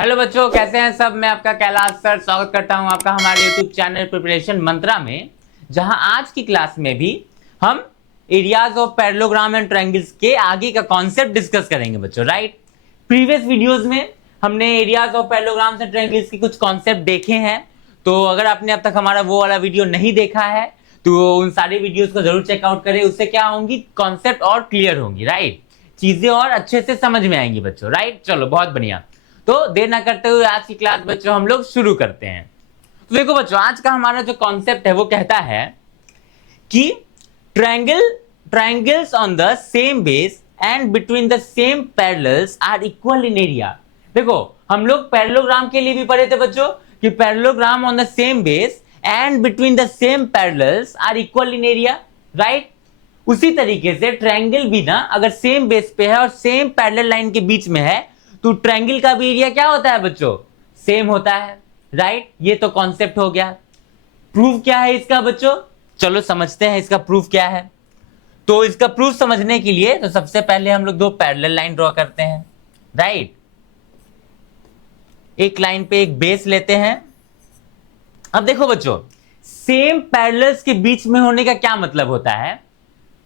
Hello बच्चों, कैसे हैं सब। मैं आपका कैलाश सर स्वागत करता हूं आपका हमारे यूट्यूब चैनल प्रिपरेशन मंत्रा में, जहां आज की क्लास में भी हम areas of parallelogram and triangles के आगे का कॉन्सेप्ट डिस्कस करेंगे बच्चों। राइट, प्रीवियस वीडियोस में हमने areas of parallelograms and triangles के कुछ कॉन्सेप्ट देखे हैं, तो अगर आपने अब तक हमारा वो वाला वीडियो नहीं देखा है तो उन सारे वीडियोस को जरूर चेकआउट करें। उससे क्या होंगी, कॉन्सेप्ट और क्लियर होंगी। राइट, चीजें और अच्छे से समझ में आएंगी बच्चों। राइट, चलो बहुत बढ़िया। तो देर ना करते हुए आज की क्लास बच्चों हम लोग शुरू करते हैं। तो देखो बच्चों, आज का हमारा जो कॉन्सेप्ट है वो कहता है कि triangles on the same base and between the same parallels are equal in area. देखो, हम लोग पैरेललोग्राम के लिए भी पढ़े थे बच्चों कि parallelogram on the same base and between the same parallels are equal in area. Right, उसी तरीके से ट्रायंगल भी ना अगर सेम बेस पे है और सेम पैरेलल लाइन के बीच में है तो ट्रायंगल का भी एरिया क्या होता है बच्चों, सेम होता है। राइट, ये तो कॉन्सेप्ट हो गया। प्रूफ क्या है इसका बच्चों, चलो समझते हैं इसका प्रूफ क्या है। तो इसका प्रूफ समझने के लिए तो सबसे पहले हम लोग दो पैरेलल लाइन ड्रॉ करते हैं। राइट, एक लाइन पे एक बेस लेते हैं। अब देखो बच्चों, सेम पैरेलल्स के बीच में होने का क्या मतलब होता है।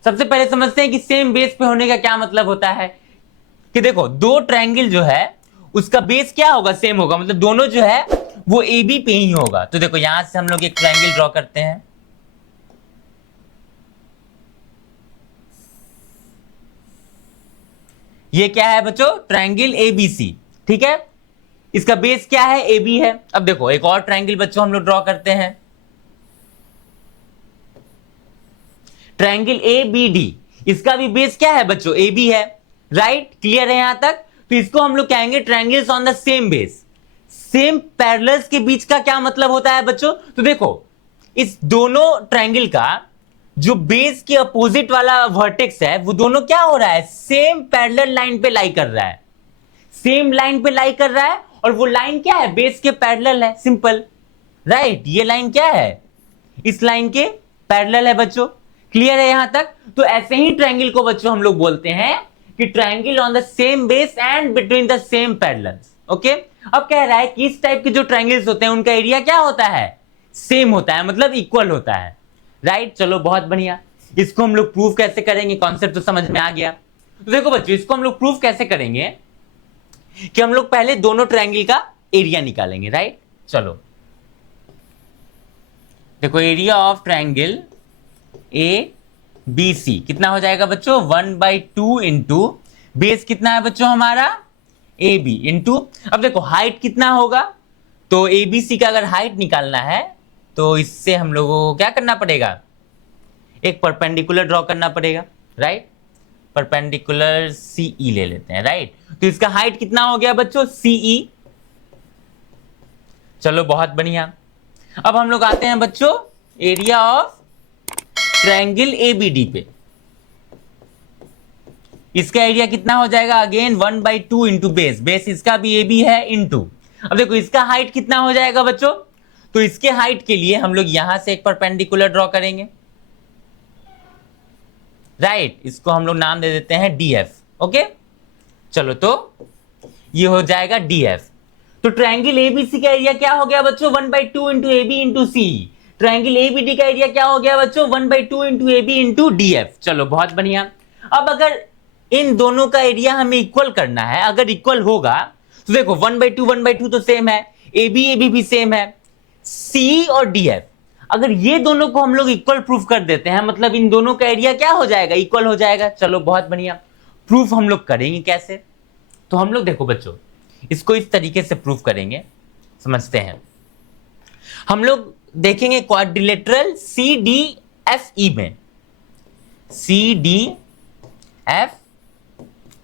सबसे पहले समझते हैं कि सेम बेस पे होने का क्या मतलब होता है। कि देखो, दो ट्रायंगल जो है उसका बेस क्या होगा, सेम होगा, मतलब दोनों जो है वो ए बी पे ही होगा। तो देखो, यहां से हम लोग एक ट्रायंगल ड्रॉ करते हैं। ये क्या है बच्चों, ट्रायंगल एबीसी। ठीक है, इसका बेस क्या है, ए बी है। अब देखो, एक और ट्रायंगल बच्चों हम लोग ड्रॉ करते हैं, ट्रायंगल ए बी डी। इसका भी बेस क्या है बच्चों, ए बी है। राइट, क्लियर है यहां तक। तो इसको हम लोग कहेंगे triangles on the same base. Same parallels के बीच का क्या मतलब होता है बच्चों, तो देखो, इस दोनों ट्रायंगल का जो बेस के अपोजिट वाला वर्टेक्स है वो दोनों क्या हो रहा है, सेम पैरेलल लाइन पे लाई कर रहा है। सेम लाइन पे लाई कर रहा है और वो लाइन क्या है, बेस के पैरेलल है। सिंपल। राइट, ये लाइन क्या है, इस लाइन के पैरेलल है बच्चों। क्लियर है यहां तक। तो ऐसे ही ट्रायंगल को बच्चों हम लोग बोलते हैं कि triangle on the same base and between the same parallels. Okay, अब कह रहा है कि इस टाइप के जो ट्रायंगल्स होते हैं उनका एरिया क्या होता है, सेम होता है, मतलब इक्वल होता है। राइट, चलो बहुत बढ़िया। इसको हम लोग प्रूफ कैसे करेंगे, कॉन्सेप्ट तो समझ में आ गया। तो देखो बच्चों, इसको हम लोग प्रूफ कैसे करेंगे कि हम लोग पहले दोनों ट्रायंगल का एरिया निकालेंगे। राइट, चलो देखो, area of triangle A B C कितना हो जाएगा बच्चों, 1/2 इंटू बेस कितना है बच्चों हमारा, ए बी इंटू। अब देखो हाइट कितना होगा, तो ए बी सी का अगर हाइट निकालना है तो इससे हम लोगों को क्या करना पड़ेगा, एक परपेंडिकुलर ड्रॉ करना पड़ेगा। राइट, परपेंडिकुलर सी ई ले लेते हैं। राइट, तो इसका हाइट कितना हो गया बच्चों, सी ई। चलो बहुत बढ़िया। अब हम लोग आते हैं बच्चों एरिया ऑफ ट्रायंगल एबीडी पे। इसका एरिया कितना हो जाएगा, अगेन 1/2 इंटू बेस। बेस इसका भी ए बी है इंटू। अब देखो, इसका हाइट कितना हो जाएगा बच्चों, तो इसके हाइट के लिए हम लोग यहां से एक परपेंडिकुलर ड्रॉ करेंगे। राइट, इसको हम लोग नाम दे देते हैं डी एफ। ओके, चलो तो ये हो जाएगा डी एफ। तो ट्रायंगल एबीसी का एरिया क्या हो गया बच्चों, 1/2 into A B into C. Triangle ABD का एरिया क्या हो गया बच्चों, 1/2 into A B into D F. चलो बहुत बढ़िया। अब अगर इन दोनों का एरिया हमें इक्वल करना है, अगर इक्वल होगा तो देखो 1/2 तो सेम है, ए बी भी सेम है, सी और डी एफ अगर ये दोनों को हम लोग इक्वल प्रूफ कर देते हैं, मतलब इन दोनों का एरिया क्या हो जाएगा, इक्वल हो जाएगा। चलो बहुत बढ़िया। प्रूफ हम लोग करेंगे कैसे, तो हम लोग देखो बच्चों इसको इस तरीके से प्रूफ करेंगे, समझते हैं। हम लोग देखेंगे quadrilateral C D F E में, सी डी एफ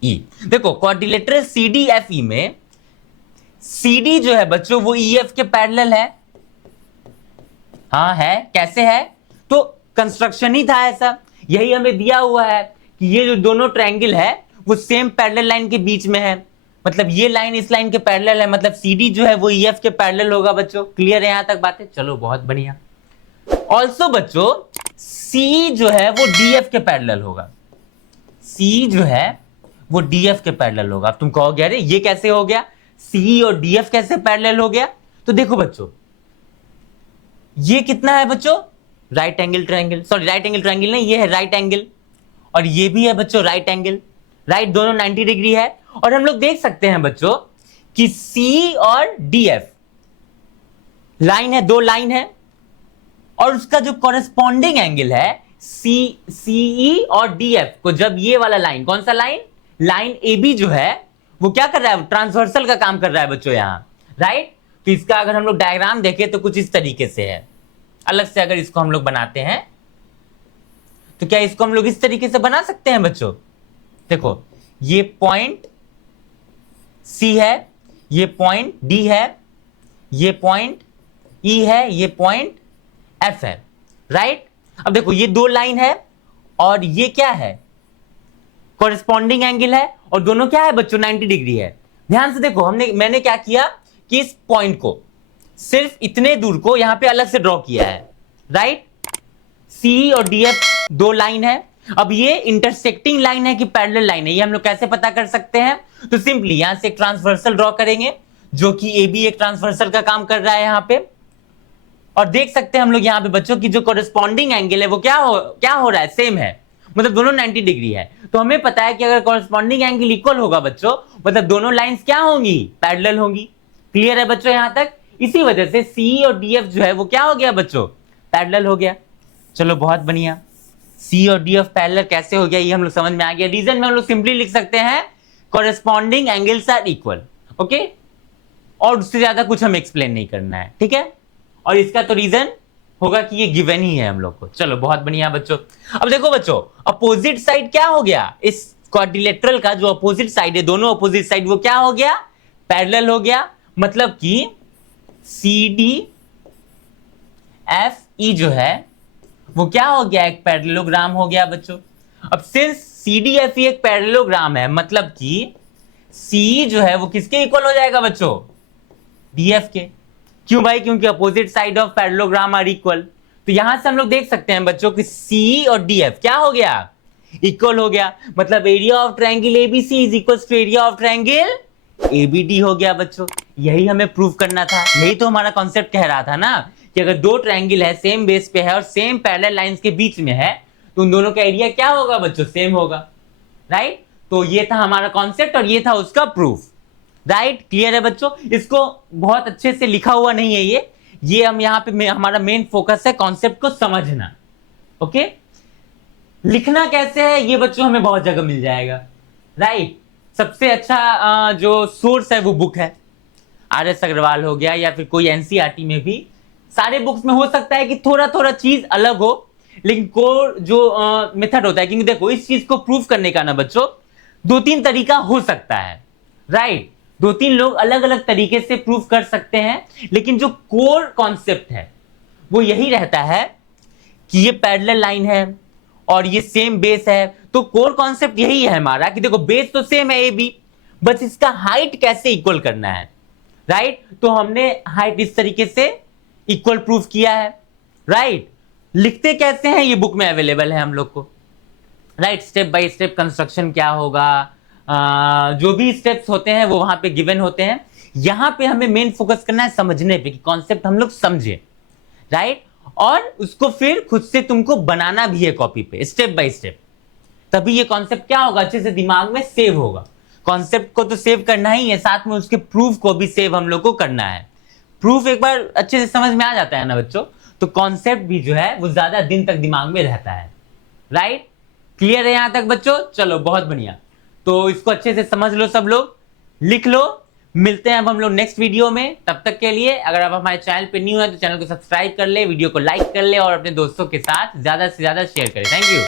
ई। देखो quadrilateral C D F E में सी डी जो है बच्चों वो ई एफ के पैरेलल है। हाँ है, कैसे है, तो कंस्ट्रक्शन ही था ऐसा, यही हमें दिया हुआ है कि ये जो दोनों ट्रायंगल है वो सेम पैरेलल लाइन के बीच में है, मतलब ये लाइन इस लाइन के पैरेलल है, मतलब CD जो है वो EF के पैरेलल होगा बच्चों। क्लियर है यहां तक बातें, चलो बहुत बढ़िया। ऑल्सो बच्चों C जो है वो DF के पैरेलल होगा, C जो है वो DF के पैरेलल होगा। अब तुम कहोगे अरे ये कैसे हो गया, सी और डी एफ कैसे पैरेलल हो गया? तो देखो बच्चों, ये कितना है बच्चों? Right angle triangle, sorry right angle triangle नहीं, ये है राइट एंगल, और ये भी है बच्चों राइट एंगल, राइट, दोनों 90 डिग्री है। और हम लोग देख सकते हैं बच्चों कि सी और डी एफ लाइन है, दो लाइन है, और उसका जो कॉरेस्पॉन्डिंग एंगल है सीई और डीएफ को, जब ये वाला लाइन, कौन सा लाइन, लाइन ए बी जो है वो क्या कर रहा है, ट्रांसवर्सल का काम कर रहा है बच्चों यहां, राइट। तो इसका अगर हम लोग डायग्राम देखें तो कुछ इस तरीके से है। अलग से अगर इसको हम लोग बनाते हैं तो क्या इसको हम लोग इस तरीके से बना सकते हैं बच्चों? देखो, ये पॉइंट सी है, ये पॉइंट डी है, ये पॉइंट ई है, ये पॉइंट एफ है, राइट। अब देखो, ये दो लाइन है और ये क्या है, कॉरेस्पॉन्डिंग एंगल है, और दोनों क्या है बच्चों, 90 डिग्री है। ध्यान से देखो, मैंने क्या किया कि इस पॉइंट को, सिर्फ इतने दूर को यहां पे अलग से ड्रॉ किया है, राइट। सी और डी एफ दो लाइन है। अब ये इंटरसेक्टिंग लाइन है कि पैरेलल लाइन है, ये हम लोग कैसे पता कर सकते हैं? तो सिंपली यहां से एक ट्रांसवर्सल ड्रॉ करेंगे, जो कि ए बी एक ट्रांसवर्सल का काम कर रहा है यहां पे, और देख सकते हैं हम लोग यहां पे बच्चों की जो कॉरेस्पॉन्डिंग एंगल है वो क्या हो रहा है, सेम है, मतलब दोनों 90 डिग्री है। तो हमें पता है कि अगर कॉरेस्पॉन्डिंग एंगल इक्वल होगा बच्चों, मतलब दोनों लाइंस क्या होंगी, पैरेलल होंगी। क्लियर है बच्चों यहां तक? इसी वजह से सी और डी एफ जो है वो क्या हो गया बच्चों, पैरेलल हो गया। चलो बहुत बढ़िया, सी और डी एफ पैरेलल कैसे हो गया ये हम लोग समझ में आ गया। रीजन में हम लोग सिंपली लिख सकते हैं corresponding angles are equal, okay, और उससे ज्यादा कुछ हमें एक्सप्लेन नहीं करना है, ठीक है। और इसका तो रीजन होगा कि ये गिवन ही है हम लोग को। चलो बहुत बढ़िया बच्चों। अब देखो बच्चों, अपोजिट साइड क्या हो गया, इस क्वाड्रिलेटरल का जो अपोजिट साइड है, दोनों अपोजिट साइड वो क्या हो गया, पैरेलल हो गया। मतलब कि सी डी एफ ई जो है वो क्या हो गया, एक पैरेललोग्राम हो गया बच्चों। अब since C D F E एक पैरेललोग्राम है, मतलब कि सी जो है वो किसके इक्वल हो जाएगा बच्चों, डी एफ के। क्यों भाई? क्योंकि opposite side of parallelogram are equal. तो यहां से हम लोग देख सकते हैं बच्चों कि सी और डी एफ क्या हो गया, इक्वल हो गया। मतलब area of triangle ABC is equal to area of triangle ABD हो गया बच्चों। यही हमें प्रूव करना था, यही तो हमारा कॉन्सेप्ट कह रहा था ना, कि अगर दो ट्रायंगल है, सेम बेस पे है और सेम पैरेलल लाइंस के बीच में है, तो उन दोनों का एरिया क्या होगा बच्चों, सेम होगा, राइट। तो ये था हमारा कॉन्सेप्ट और ये था उसका प्रूफ, राइट। क्लियर है बच्चों? इसको बहुत अच्छे से लिखा हुआ नहीं है ये हम यहाँ पे हमारा मेन फोकस है कॉन्सेप्ट को समझना, ओके। लिखना कैसे है ये बच्चों हमें बहुत जगह मिल जाएगा, राइट। सबसे अच्छा जो सोर्स है वो बुक है, आर.एस. अग्रवाल हो गया, या फिर कोई एनसीईआरटी में भी, सारे बुक्स में हो सकता है कि थोड़ा थोड़ा चीज अलग हो, लेकिन कोर जो मेथड होता है, क्योंकि देखो इस चीज को प्रूव करने का ना बच्चों दो तीन तरीका हो सकता है, राइट। दो तीन लोग अलग अलग तरीके से प्रूव कर सकते हैं, लेकिन जो कोर कॉन्सेप्ट है वो यही रहता है कि ये पैरेलल लाइन है और ये सेम बेस है। तो कोर कॉन्सेप्ट यही है हमारा कि देखो बेस तो सेम है ए बी, बस इसका हाइट कैसे इक्वल करना है, राइट। तो हमने हाइट इस तरीके से इक्वल प्रूफ किया है, राइट। लिखते कैसे हैं ये बुक में अवेलेबल है हम लोग को, right. Step by step construction क्या होगा, जो भी स्टेप्स होते हैं वो वहां पे गिवन होते हैं। यहां पे हमें मेन फोकस करना है समझने पे कि कॉन्सेप्ट हम लोग समझे, राइट। और उसको फिर खुद से तुमको बनाना भी है कॉपी पे, स्टेप बाय स्टेप, तभी ये कॉन्सेप्ट क्या होगा, अच्छे से दिमाग में सेव होगा। कॉन्सेप्ट को तो सेव करना ही है, साथ में उसके प्रूफ को भी सेव हम लोग को करना है। प्रूफ एक बार अच्छे से समझ में आ जाता है ना बच्चों, तो कॉन्सेप्ट भी जो है वो ज्यादा दिन तक दिमाग में रहता है, राइट। क्लियर है यहां तक बच्चों? चलो बहुत बढ़िया। तो इसको अच्छे से समझ लो, सब लोग लिख लो। मिलते हैं अब हम लोग नेक्स्ट वीडियो में। तब तक के लिए अगर आप हमारे चैनल पे न्यू है तो चैनल को सब्सक्राइब कर ले, वीडियो को लाइक कर ले और अपने दोस्तों के साथ ज्यादा से ज्यादा शेयर करें। Thank you.